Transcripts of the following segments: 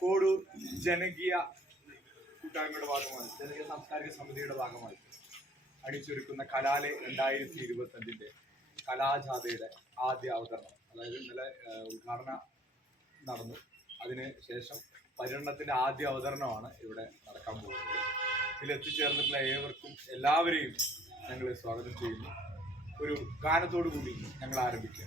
കോടു ജനകീയ കൂട്ടായ്മയുടെ ഭാഗമായി ജനകീയ സാംസ്കാരിക സമിതിയുടെ ഭാഗമായി അടിച്ചൊരുക്കുന്ന കലാലയ രണ്ടായിരത്തി ഇരുപത്തഞ്ചിന്റെ കലാജാഥയുടെ ആദ്യ അവതരണം. അതായത് ഇന്നലെ ഉദ്ഘാടന നടന്നു. അതിന് ശേഷം പര്യടനത്തിന്റെ ആദ്യ അവതരണമാണ് ഇവിടെ നടക്കാൻ പോകുന്നത്. ഇതിൽ എത്തിച്ചേർന്നിട്ടുള്ള ഏവർക്കും എല്ലാവരെയും ഞങ്ങൾ സ്വാഗതം ചെയ്യുന്നു. ഒരു ഗാനത്തോടു കൂടി ഞങ്ങൾ ആരംഭിക്കുക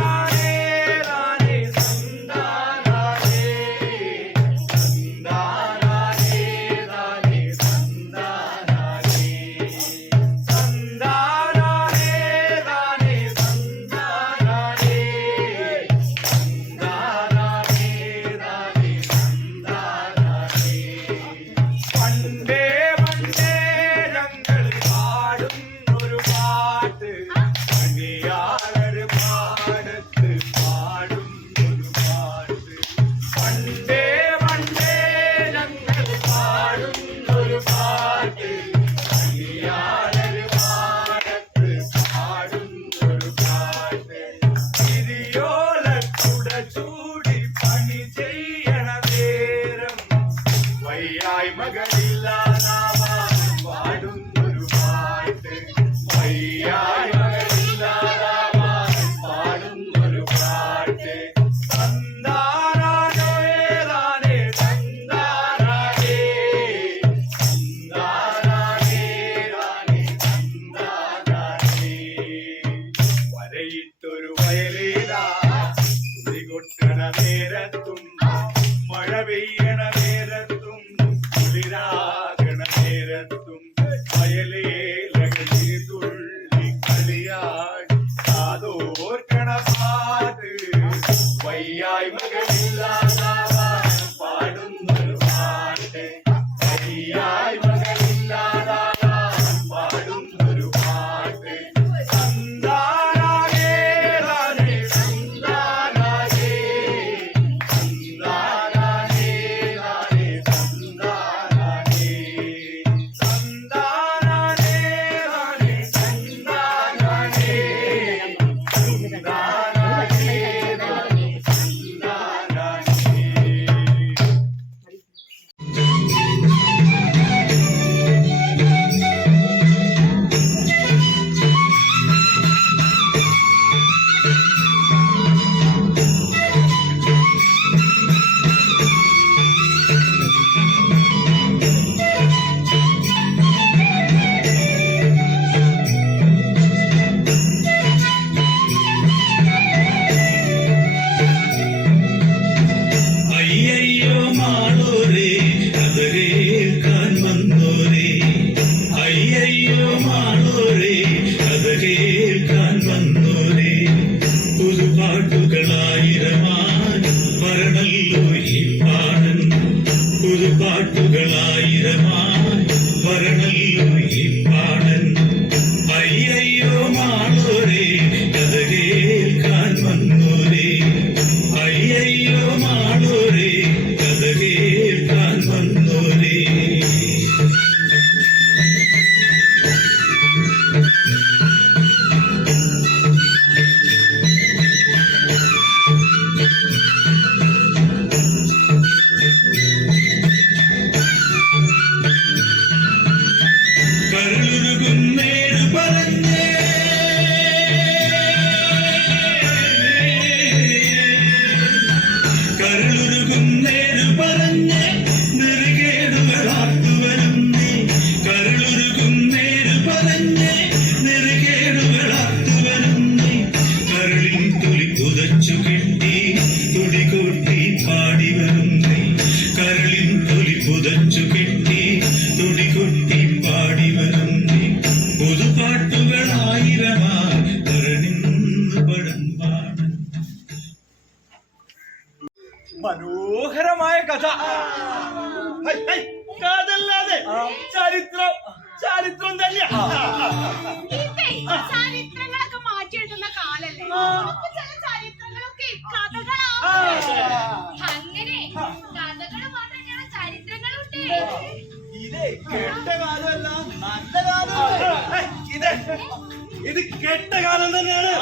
ഇത് കെട്ട കാലം തന്നെയാണ്.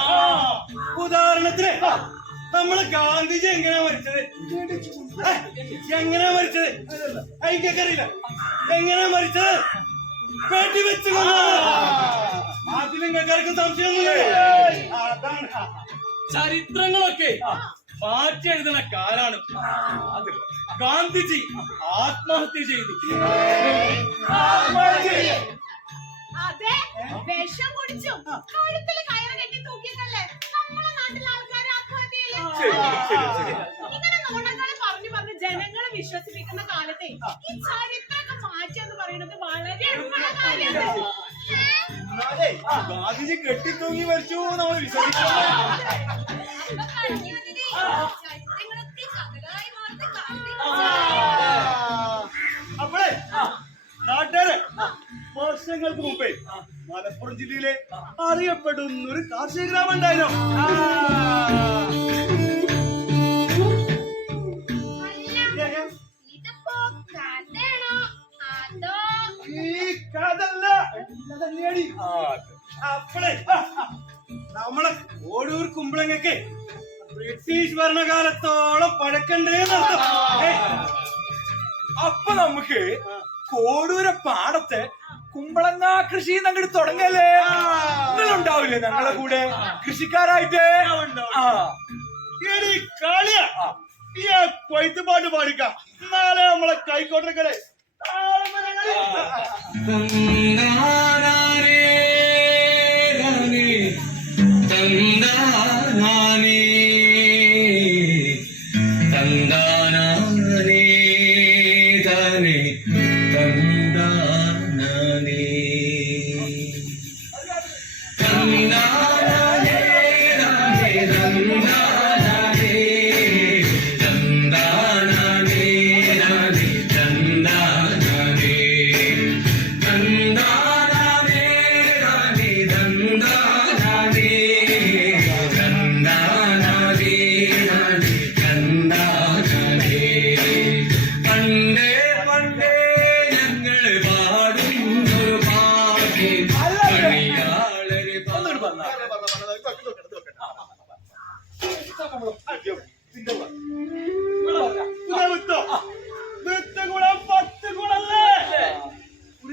ഉദാഹരണത്തിന് നമ്മൾ ഗാന്ധിജി എങ്ങനെയാ മരിച്ചത്? എങ്ങനെയാ മരിച്ചത്? എനിക്കൊക്കെ അറിയില്ല എങ്ങനെയാ മരിച്ചത്? വെടി വെച്ച് നിങ്ങൾക്ക് സംശയമൊന്നുമില്ല? അതാണ്. ചരിത്രങ്ങളൊക്കെ മാറ്റി എഴുതുന്ന കാലാണ്. ഗാന്ധിജി ആത്മഹത്യ ചെയ്തു. അതെ വിഷം കുടിച്ചു കഴുത്തിൽ കയറ് കെട്ടി തൂക്കിയിട്ടല്ലേ നമ്മളെ നാട്ടിലെ ചെയ്യൽ. ഇങ്ങനെ നോണങ്ങളെ പറഞ്ഞു പറഞ്ഞ് ജനങ്ങളെ വിശ്വസിപ്പിക്കുന്ന കാലത്തെ ഈ ചരിത്രമൊക്കെ മാറ്റിയെന്ന് പറയുന്നത് വളരെ എളുപ്പമുള്ള കാര്യമാണ് ഗാന്ധിജി കെട്ടിത്തൂങ്ങി മരിച്ചു നമ്മൾ കാലത്തേക്ക് അപ്പോഴേ നാട്ടുകാരെ വർഷങ്ങൾക്ക് മുമ്പേ മലപ്പുറം ജില്ലയിലെ അറിയപ്പെടുന്ന ഒരു കാർഷിക ഗ്രാമം ഉണ്ടായിരുന്നു നമ്മളെ ഓടൂർ കുമ്പളങ്ങൊക്കെ ബ്രിട്ടീഷ് ഭരണകാലത്തോളം പഴക്കണ്ടേ അപ്പൊ നമുക്ക് കോടൂര പാടത്തെ കുമ്പളങ്ങ കൃഷി അങ്ങോട്ട് തുടങ്ങല്ലേ? നിങ്ങളുണ്ടാവില്ലേ ഞങ്ങളെ കൂടെ? കൃഷിക്കാരായിട്ട്? കൊയ്ത്ത് പാട്ട് പാടിക്ക. നാളെ നമ്മളെ കൈക്കോട്ടക്കടെ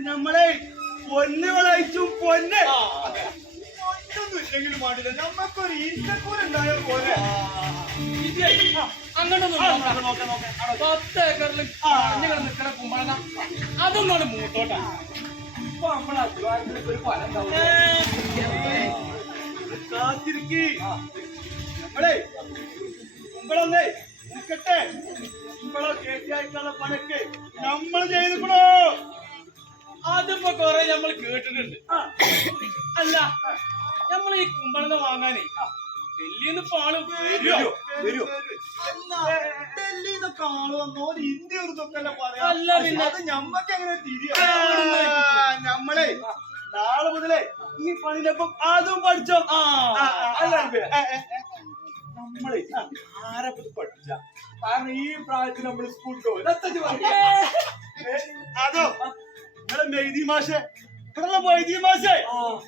നമ്മളെ പൊന്ന്. വിളയിച്ചും പൊന്ന് ഒന്നും ഇല്ലെങ്കിലും പാടില്ല. നമ്മക്കൊരു ഈർക്കക്കൂരുണ്ടായ പോലെ. നോക്കാം. പത്ത് ഏക്കറിൽ അഞ്ഞു നിൽക്കണ കുമ്പളങ്ങ. അതൊന്നാണ് മൂത്തോട്ടാ. ഇപ്പൊ നമ്മളെ അധ്വാനത്തിനൊക്കെ ഒരു ഫലം ഉണ്ടാവും കാത്തിരിക്കി. നമ്മളെ കുമ്പളന്നേ നിൽക്കട്ടെ കുമ്പളം കേട്ടിയായിട്ടുള്ള പണക്ക് നമ്മൾ ചെയ്തിക്കണോ അതിപ്പോ കൊറേ നമ്മൾ കേട്ടിട്ടുണ്ട് അല്ല നമ്മൾ ഈ കുമ്പളങ്ങ വാങ്ങാനേ ഡൽഹിന്ന് പാൾ വരുമോ വരുമോ? ഡൽഹിന്ന് കാണുമെന്നോ ഇന്ത്യ ഒരു തൊക്കല്ല അല്ല പിന്നെ. അത് ഞമ്മക്ക് എങ്ങനെ തിരിയാ നമ്മളെ നാളെ മുതലേ ഈ പണിനൊപ്പം അതും പഠിച്ചോ ആ അല്ല അൽബേ, ആരെ പറ്റി പഠിച്ച കാരണം ഈ പ്രായത്തിൽ നമ്മൾ സ്കൂളിൽ പോയി അതോ നിങ്ങളെ മെയ്തി മാഷെ. നിങ്ങളെ മൈതി മാഷെ.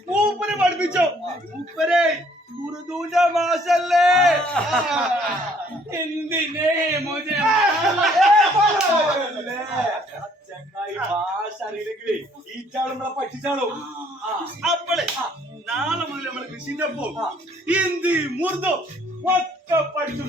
മൂപ്പരെ പഠിപ്പിച്ചോ. മൂപ്പരെ മാഷല്ലേ. എന്തിനേ മോച ചങ്ങായി ഭാഷ അറിയില്ലെങ്കിലേ ഈ ചാളും നമ്മളെ പഠിച്ചാളോ അപ്പളെ നാളെ മുതൽ നമ്മൾ കൃഷിന്റെ ഒപ്പം ഹിന്ദി മുർദു ഒക്കെ പഠിച്ചു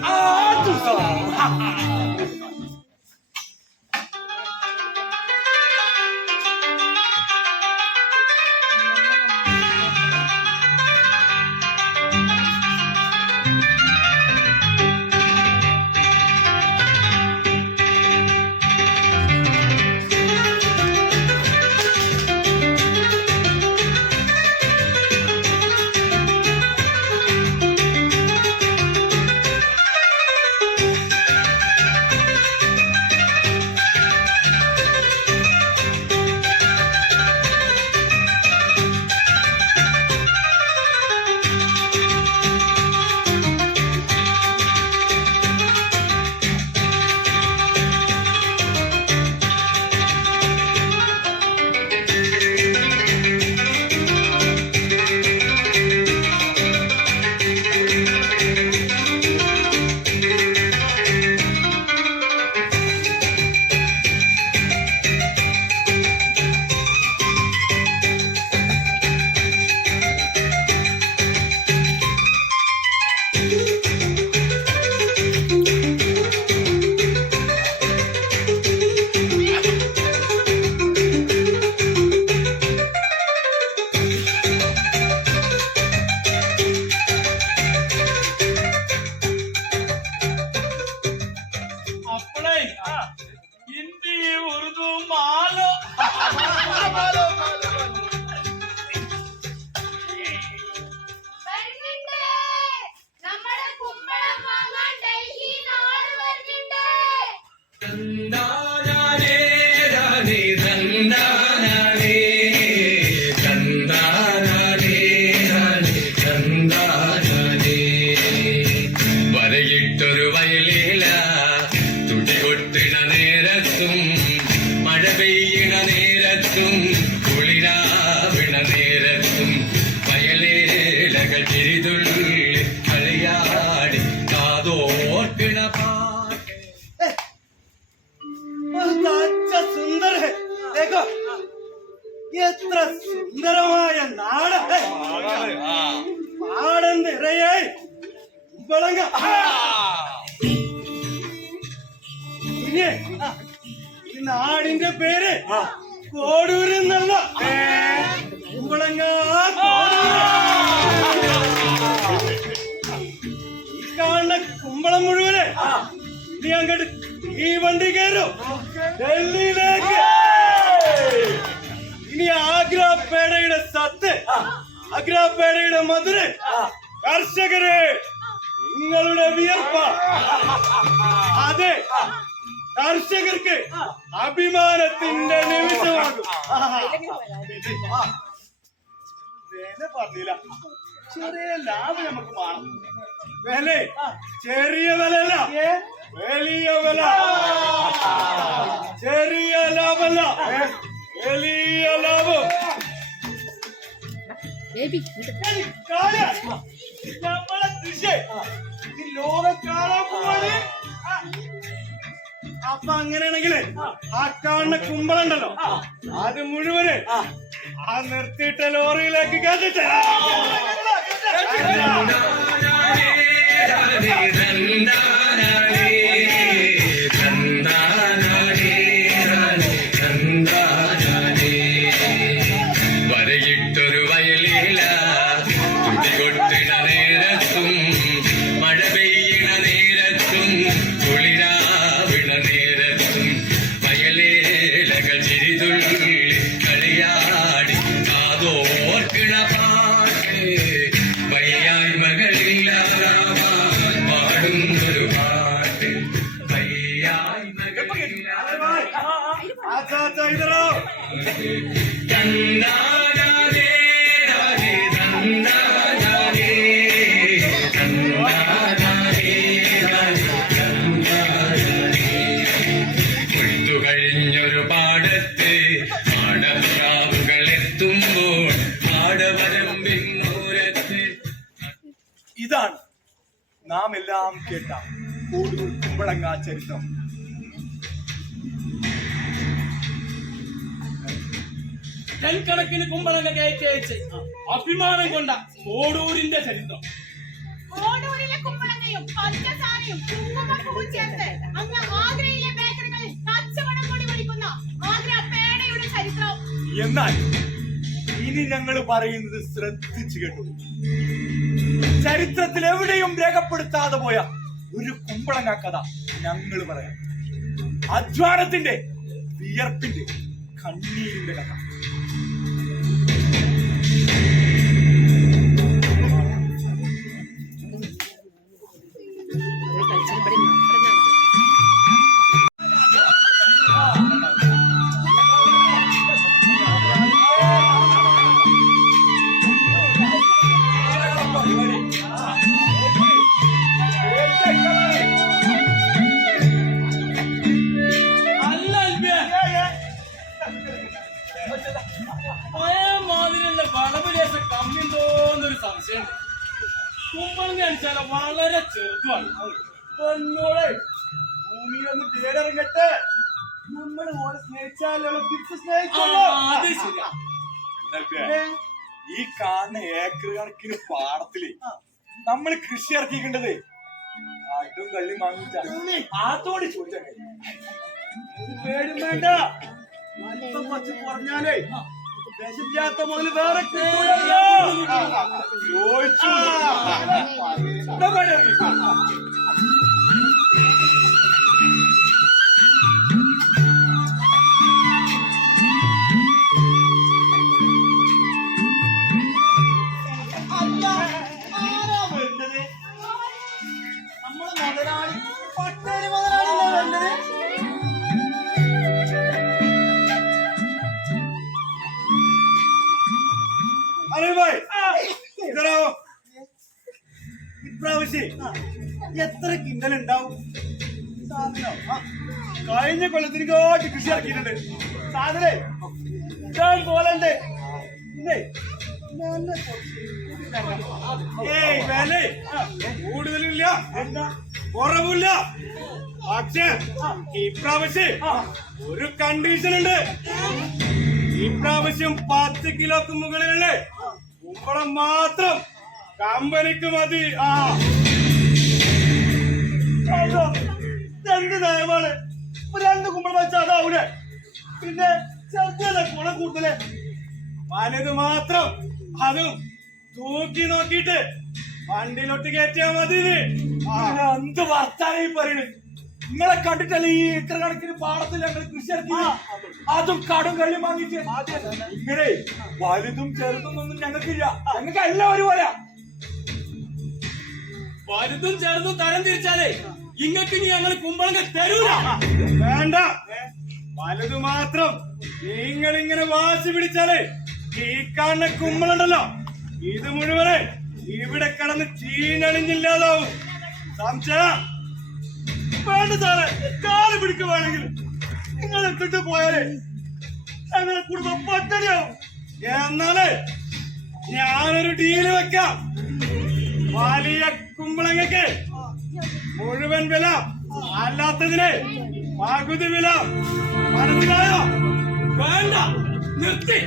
ആഗ്ര പേടയുടെ മധുര കർഷകരെ നിങ്ങളുടെ വിയർപ്പ. അതെ കർഷകർക്ക് അഭിമാനത്തിന്റെ നിമിഷമാകും. വില പറഞ്ഞില്ല. ചെറിയ ലാഭം നമുക്ക് വേണം വില ചെറിയ വിലല്ല വലിയ വില. ചെറിയ ലാഭമല്ല. വലിയ ലാഭം. ബേബി. നമ്മളെ ലോകം കാണാൻ പോവാണ്. അപ്പൊ അങ്ങനെയാണെങ്കിൽ ആ കാണുന്ന കുമ്പളുണ്ടല്ലോ അത് മുഴുവൻ ആ നിർത്തിയിട്ട ലോറിയിലേക്ക് കയറ്റിട്ട് നാം കേട്ട കൂടുതൽ കുമ്പളങ്ങ ചരിത്രം. ടെൻകണക്കിന് കുമ്പളങ്ങ കയറ്റി അയച്ച് അഭിമാനം കൊണ്ട കോടൂരിന്റെ ചരിത്രം. ഓടൂരിലെ കുമ്പളങ്ങയും പച്ചസാരയും കുങ്കുമപ്പൂവും ചേർത്ത് അങ്ങ് ആഗ്രയിലെ ബേക്കറികളിൽ കച്ചവടം കൊടി വിളിക്കുന്ന ആഗ്ര പേടയുടെ ചരിത്രം. എന്നാൽ ഇനി ഞങ്ങൾ പറയുന്നത് ശ്രദ്ധിച്ചു കേട്ടു. ചരിത്രത്തിൽ എവിടെയും രേഖപ്പെടുത്താതെ പോയ ഒരു കുമ്പളങ്ങ കഥ ഞങ്ങൾ പറയാം. അധ്വാനത്തിന്റെ വിയർപ്പിന്റെ കണ്ണീരിന്റെ കഥ. വേണ്ട അല്പം കുറച്ച് കുറഞ്ഞാലേ വിശപ്പില്ലാത്ത മുതൽ വേറെ ചോദിച്ചു. ഇപ്രാവശ്യം എത്ര കിണ്ടൽ ഉണ്ടാവും? കഴിഞ്ഞ കൊല്ലത്തിന് കാട്ടി കൃഷി ഇറക്കിയിട്ടുണ്ട്. സാധനേ. ഇഷ്ടം പോലെ ഉണ്ട്. ഇന്നേ, നല്ല കുറച്ച് ഏയ് കൂടുതലില്ല. എന്താ? കുറവില്ല. പക്ഷേ ഇപ്രാവശ്യം ഒരു കണ്ടീഷൻ ഉണ്ട്. ഇപ്രാവശ്യം പത്ത് കിലോക്ക് മുകളിലുള്ള കുമ്പളം മാത്രം കമ്പനിക്ക് മതി. ആ. എന്ത് നയമാണ് ഒരു രണ്ട് കുമ്പളം വെച്ചാൽ അതാവൂലേ? പിന്നെ ചെറുതല്ലേ കുളം കൂടുതൽ? വലുത് മാത്രം. അതും തൂക്കി നോക്കിട്ട് വണ്ടിയിലോട്ട് കയറ്റിയാ മതി എന്ത് വർത്താനായി പറയുന്നത് നിങ്ങളെ കണ്ടിട്ടല്ലേ ഈ ഏക്കർ കണക്കിന് പാടത്തിൽ ഞങ്ങൾ കൃഷി ഇറക്കി അതും കടും കള്ളി വാങ്ങിച്ച്. ഇങ്ങനെ വലുതും ചെറുതും ഒന്നും ഞങ്ങൾക്കില്ല ഞങ്ങൾക്ക് എല്ലാം ഒരുപോലെ. വലുതും ചെറുതും തരം തിരിച്ചാലേ? ഇങ്ങക്ക് ഇനി ഞങ്ങൾ കുമ്പളങ്ങ തരൂല. വേണ്ട. വലുത് മാത്രം. നിങ്ങൾ ഇങ്ങനെ വാശി പിടിച്ചാലേ ഈ കാണുന്ന കുമ്പളുണ്ടല്ലോ. ഇത് മുഴുവനെ ഇവിടെ കടന്ന് ചീനണിഞ്ഞില്ലാതാവും സംശയ വേണ്ട സാറേ. കാൽ പിടിക്കുവാണെങ്കിൽ നിങ്ങൾ ഇട്ടിട്ട് പോയാലേ ഞങ്ങളെ കുടുംബം പട്ടണിയാവും. എന്നാലേ ഞാനൊരു ഡീൽ വെക്കാം. വലിയ കുമ്പളങ്ങക്ക് മുഴുവൻ വില അല്ലാത്തതിന് പകുതി വില മനസ്സിലായോ? വേണ്ട നിർത്തി.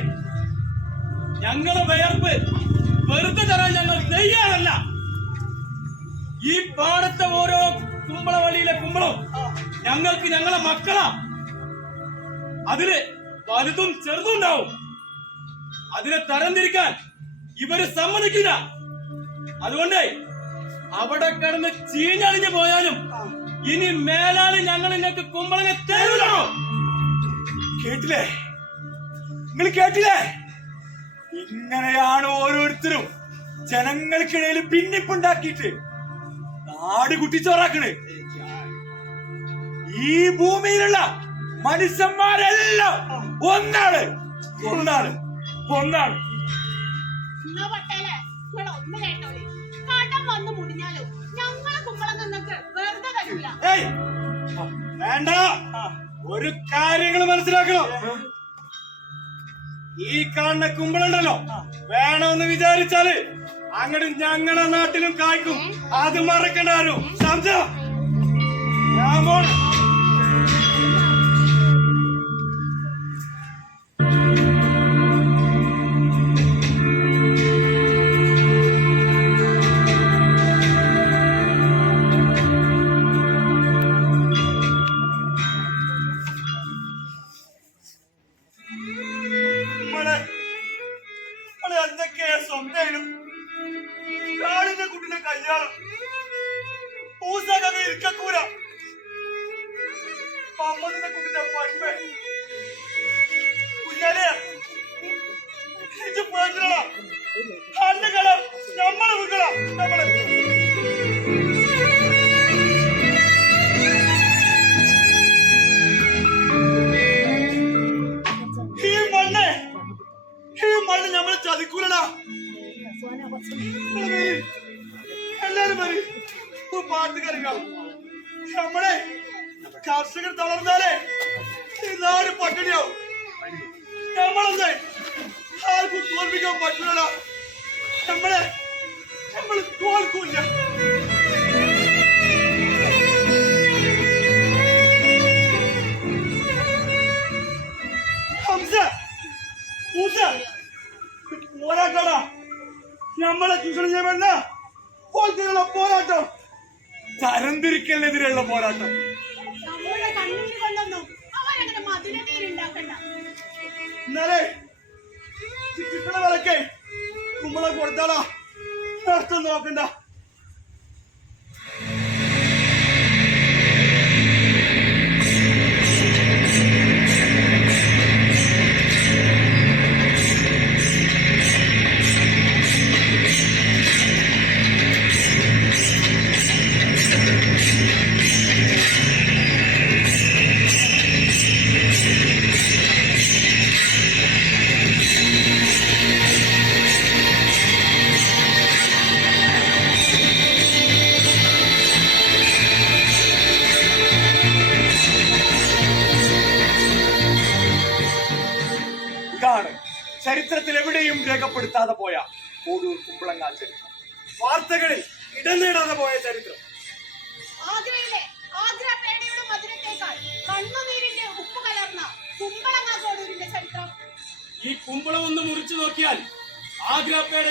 ഞങ്ങളുടെ വയർപ്പ് വെറുതെ തരാൻ ഞങ്ങൾ തയ്യാറല്ല. ഈ പാടത്തെ ഓരോ കുമ്പളവള്ളിയിലെ കുമ്പളം ഞങ്ങൾക്ക് ഞങ്ങളെ മക്കളാ. അതിൽ വലുതും ചെറുതും ഉണ്ടാവും. അതിനെ തരംതിരിക്കാൻ ഇവർ സമ്മതിക്കില്ല. അതുകൊണ്ട് അവിടെ കിടന്ന് ചീഞ്ഞളിഞ്ഞു പോയാലും ഇനി മേലാളി ഞങ്ങൾ നിങ്ങൾക്ക് കുമ്പളങ്ങ തരൂലോ കേട്ടില്ലേ? നിങ്ങൾ കേട്ടില്ലേ? ഇങ്ങനെയാണ് ഓരോരുത്തരും ജനങ്ങൾക്കിടയിൽ ഭിന്നിപ്പുണ്ടാക്കിയിട്ട് നാട് കുട്ടിച്ചോറാക്കണ്. ഈ ഭൂമിയിലുള്ള മനുഷ്യന്മാരെല്ലാം ഒന്നാണ്. ഒന്നാണ്. ഒന്നാണ്. വേണ്ട. ഒരു കാര്യങ്ങൾ മനസ്സിലാക്കണം. ഈ കാണുന്ന കുമ്പളുണ്ടല്ലോ. വേണമെന്ന് വിചാരിച്ചാൽ അങ്ങോട്ട് ഞങ്ങളുടെ നാട്ടിലും കായ്ക്കും. അത് മറക്കണ്ട ആരും. സംശയം? ഞാൻ പോണ്. എല്ലാരും വരി. ഒരു പാട്ട് കറിക്കാം നമ്മളെ കർഷകർ തളർന്നാലേ നാട് പട്ടിണിയാവും. നമ്മളൊന്ന് ആർക്കും തോൽപ്പിക്കാൻ പറ്റില്ല നമ്മളെ നമ്മൾ തോൽക്കൂല്ല. ഹംസ മൂസ പോരാട്ടടാ നമ്മളെ ചൂഷണം ചെയ്യാമല്ല പോലത്തെ പോരാട്ടം. തരംതിരിക്കലിനെതിരെയുള്ള പോരാട്ടം. ഇന്നലെ കിട്ടണ വിലക്കേ കുമ്പളെ കൊടുത്താടാ നഷ്ടം നോക്കണ്ട.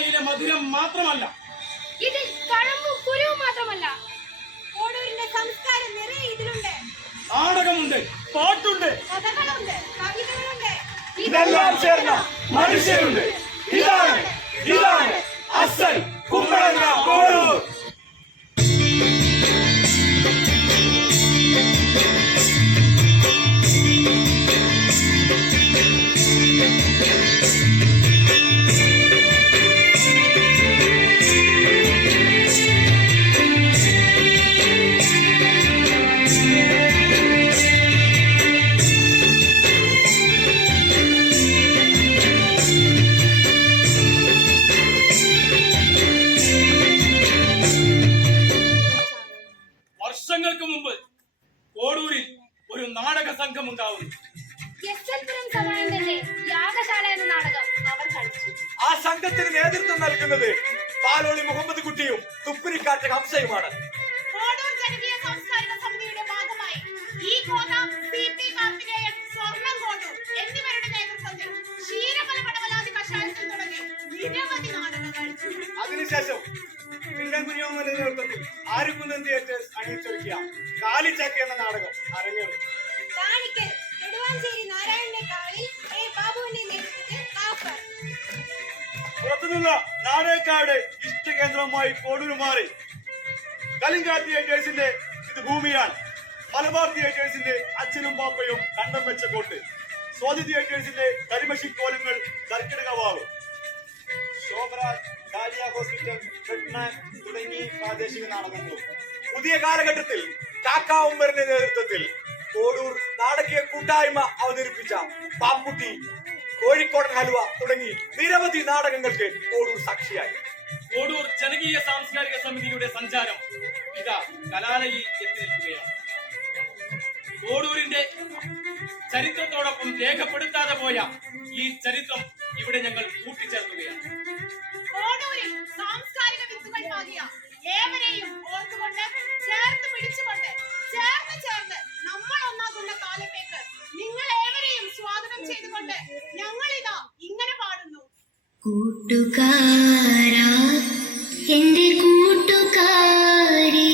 ആഗ്രാപേടയിലെ മധുരം മാത്രമല്ല. ഇതിൽ കഴമ്പും കുരുവും മാത്രമല്ല. ഓടൂരിന്റെ സംസ്കാരം നിറയെ ഇതിലുണ്ട്. നാടകമുണ്ട് പാട്ടുണ്ട്. കഥകളുണ്ട് കവിതകളുണ്ട്. ഇതെല്ലാം ചേർന്ന മനുഷ്യരുണ്ട്. ഇതാണ് ഇതാണ് അസൽ കുമ്പളങ്ങ കോഴൂർ നാടക സംഘം ഉണ്ടാവും യാഗശാല എന്ന നാടകം അവർ കളിച്ചു. ആ സംഘത്തിന് നേതൃത്വം നൽകുന്നത് പാലോളി മുഹമ്മദ് കുട്ടിയും തുപ്പിരിക്കാറ്റ ഹംസയുമാണ്. കോടൂർ ജനകീയ സാംസ്കാരിക സമിതിയുടെ ഭാഗമായി ഈ കോത സി പി കാർത്തികേയൻ സ്വർണം കോട്ടൂർ എന്നിവരുടെ നേതൃത്വത്തിൽ ക്ഷീരഫല പടവലാതി കഷായത്തിൽ തുടങ്ങി നിരവധി നാടകങ്ങൾ. അതിനുശേഷം പിന്നങ്കുനിയോമന്റെ നേതൃത്വത്തിൽ ആരുക്കുന്നൻ തിയേറ്റേഴ്സ് അണിയിച്ചൊരുക്കിയ കാലിച്ചാക്കി എന്ന നാടകം അരങ്ങേറി. നെടുവാഞ്ചേരി നാരായണന്റെ കാളിൽ എ ബാബുവിന്റെ നേതൃത്വത്തിൽ കാപ്പർ പുറത്തുനിന്നുള്ള നാടകക്കാരുടെ ഇഷ്ടകേന്ദ്രമായി കോടൂർ മാറി. കലിംഗ തിയേറ്റേഴ്സിന്റെ ഇത് ഭൂമിയാണ്. മലബാർ തിയേറ്റേഴ്സിന്റെ അച്ഛനും പാപ്പയും കണ്ടം വെച്ച കോട്ട്. സ്വാതി തിയേറ്റേഴ്സിന്റെ കരിമഷി കോലങ്ങൾ കർക്കിടക വാവ് തുടങ്ങി പ്രാദേശിക നാടകങ്ങളും. പുതിയ കാലഘട്ടത്തിൽ കാക്ക ഉമ്മറിന്റെ നേതൃത്വത്തിൽ കോടൂർ നാടകീയ കൂട്ടായ്മ അവതരിപ്പിച്ച പാമ്പുട്ടി കോഴിക്കോടൻ ഹലുവ തുടങ്ങി നിരവധി നാടകങ്ങൾക്ക് കോടൂർ സാക്ഷിയായി. കോടൂർ ജനകീയ സാംസ്കാരിക സമിതിയുടെ സഞ്ചാരം ഇതാ കലാലയിൽ എത്തി നിൽക്കുകയാണ് കോടൂരിന്റെ ചരിത്രത്തോടൊപ്പം രേഖപ്പെടുത്താതെ പോയ ഈ ചരിത്രം ഇവിടെ ഞങ്ങൾ കൂട്ടിച്ചേർക്കുകയാണ്. കോടൂരിൽ സാംസ്കാരിക വിത്തുകൾ ഏവരെയും ഓർത്തുകൊണ്ട് ചേർത്ത് പിടിച്ചുകൊണ്ട് ചേർന്ന് ചേർന്ന് ഒന്നാകുന്ന കാലത്തേക്ക് നിങ്ങൾ ഏവരെയും സ്വാഗതം ചെയ്തുകൊണ്ട് ഞങ്ങളിതാ ഇങ്ങനെ പാടുന്നു. കൂട്ടുകാരാ എന്റെ കൂട്ടുകാരാ.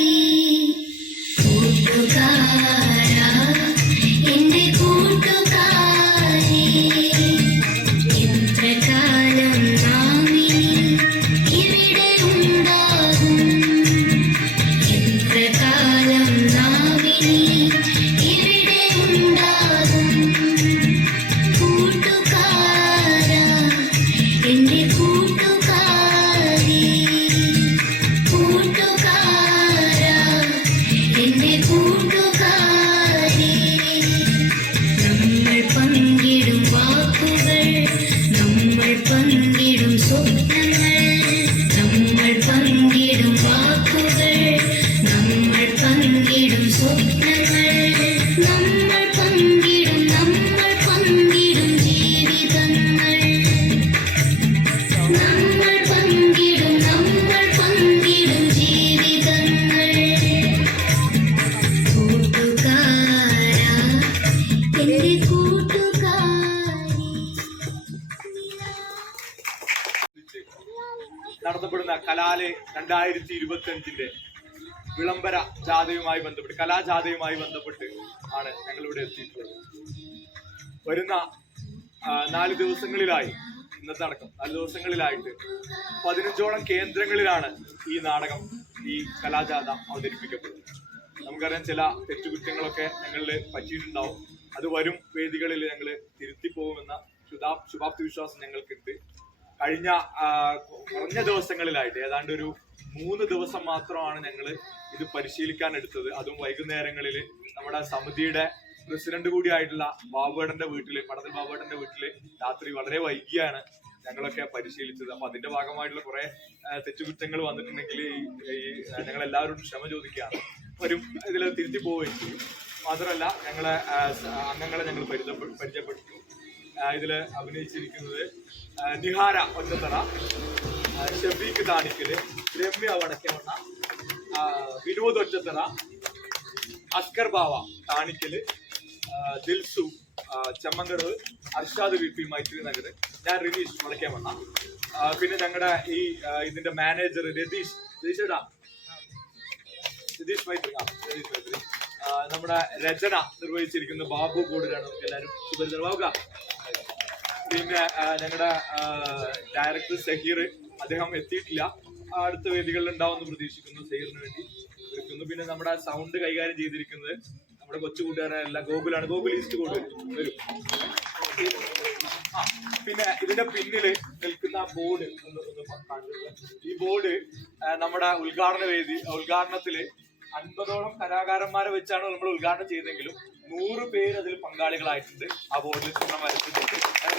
നടത്തപ്പെടുന്ന കലാലെ രണ്ടായിരത്തി ഇരുപത്തി അഞ്ചിന്റെ വിളംബര ജാഥയുമായി ബന്ധപ്പെട്ട് കലാജാഥയുമായി ബന്ധപ്പെട്ട് ആണ് ഞങ്ങളിവിടെ എത്തിയിട്ടുള്ളത്. വരുന്ന നാല് ദിവസങ്ങളിലായി ഇന്നത്തെ അടക്കം നാല് ദിവസങ്ങളിലായിട്ട് പതിനഞ്ചോളം കേന്ദ്രങ്ങളിലാണ് ഈ നാടകം ഈ കലാജാഥ അവതരിപ്പിക്കപ്പെടുന്നത്. നമുക്കറിയാം ചില തെറ്റുകുറ്റങ്ങളൊക്കെ ഞങ്ങളിൽ പറ്റിയിട്ടുണ്ടാവും. അത് വരും വേദികളിൽ ഞങ്ങൾ തിരുത്തി പോകുമെന്ന ശുദാ ശുഭാപ്തി വിശ്വാസം ഞങ്ങൾക്കുണ്ട്. കഴിഞ്ഞ കുറഞ്ഞ ദിവസങ്ങളിലായിട്ട് ഏതാണ്ട് ഒരു മൂന്ന് ദിവസം മാത്രമാണ് ഞങ്ങൾ ഇത് പരിശീലിക്കാൻ എടുത്തത്. അതും വൈകുന്നേരങ്ങളിൽ നമ്മുടെ സമിതിയുടെ പ്രസിഡന്റ് കൂടിയായിട്ടുള്ള ബാബുവേടന്റെ വീട്ടിൽ പടത്തിൽ ബാബുവേടന്റെ വീട്ടിൽ രാത്രി വളരെ വൈകിയാണ് ഞങ്ങളൊക്കെ പരിശീലിച്ചത്. അപ്പൊ അതിന്റെ ഭാഗമായിട്ടുള്ള കുറെ തെറ്റുകുറ്റങ്ങൾ വന്നിട്ടുണ്ടെങ്കിൽ ഈ ഞങ്ങൾ എല്ലാവരോടും ക്ഷമ ചോദിക്കുകയാണ്. വരും ഇതിൽ തിരുത്തി പോവുകയും ചെയ്യും. മാത്രമല്ല ഞങ്ങളെ അംഗങ്ങളെ ഞങ്ങൾ പരിചയപ്പെ- പരിചയപ്പെടുത്തി. ആ, ഇതിൽ അഭിനയിച്ചിരിക്കുന്നത് നിഹാര ഒറ്റത്തറ ഷബീഖ് താണിക്കൽ രമ്യ വടക്കമണ്ണ വിനോദ് ഒറ്റത്തറ അസ്കർ ബാവ താണിക്കൽ ദിൽസു ചെമ്മങ്കടവ് അർഷാദ് വി പി മൈത്രി നഗർ ഞാൻ റിനീഷ് വടക്കേമണ്ണ വന്ന. പിന്നെ ഞങ്ങളുടെ ഈ ഇതിന്റെ മാനേജർ രതീഷ്. രതീഷ് ഏട്ടാ? രതീഷ് മൈത്രി. ആ രതീഷ് മൈത്രി. നമ്മുടെ രചന നിർവഹിച്ചിരിക്കുന്ന ബാബു കൂടിലാണ് നമുക്ക് എല്ലാവരും സുപരിചിതമാവുക പിന്നെ ഞങ്ങളുടെ ഡയറക്ടർ സഹീർ. അദ്ദേഹം എത്തിയിട്ടില്ല. അടുത്ത വേദികളിൽ ഉണ്ടാവുമെന്ന് പ്രതീക്ഷിക്കുന്നു സഹീറിന് വേണ്ടി. പിന്നെ നമ്മുടെ സൗണ്ട് കൈകാര്യം ചെയ്തിരിക്കുന്നത് നമ്മുടെ കൊച്ചു കൂട്ടുകാരെല്ലാം ഗോകുലാണ്. ഗോകുൽ ഈസ്റ്റ് കൂടുതൽ വരും. പിന്നെ ഇതിന്റെ പിന്നിൽ നിൽക്കുന്ന ബോർഡ് ഈ ബോർഡ് നമ്മുടെ ഉദ്ഘാടന വേദി ഉദ്ഘാടനത്തിൽ അൻപതോളം കലാകാരന്മാരെ വെച്ചാണ് നമ്മൾ ഉദ്ഘാടനം ചെയ്തെങ്കിലും നൂറ് പേര് അതിൽ പങ്കാളികളായിട്ടുണ്ട്. ആ ബോർഡിൽ ചിഹ്നം വരച്ചിട്ടുണ്ട്.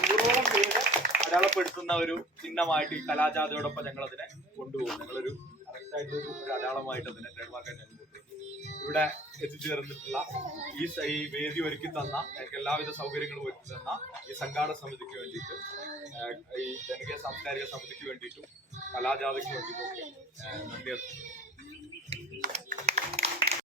നൂറോളം പേര് അടയാളപ്പെടുത്തുന്ന ഒരു ചിഹ്നമായിട്ട് ഈ കലാജാഥയോടൊപ്പം ഞങ്ങൾ അതിനെ കൊണ്ടുപോകും ഞങ്ങളൊരു കറക്റ്റ് ആയിട്ട് ഒരു അടയാളമായിട്ട് അതിനെ ട്രേഡ്മാർക്കായിട്ട് ഞങ്ങൾ കൊണ്ടുപോകും ഇവിടെ എത്തിച്ചേർന്നിട്ടുള്ള ഈ ഈ വേദി ഒരുക്കി തന്ന എല്ലാവിധ സൗകര്യങ്ങളും ഒരുക്കി തന്ന ഈ സംഘാടക സമിതിക്ക് വേണ്ടിയിട്ട് ഈ ജനകീയ സാംസ്കാരിക സമിതിക്ക് വേണ്ടിയിട്ടും കലാജാഥയ്ക്ക് വേണ്ടിയിട്ടും നന്ദി അർപ്പിക്കുന്നു.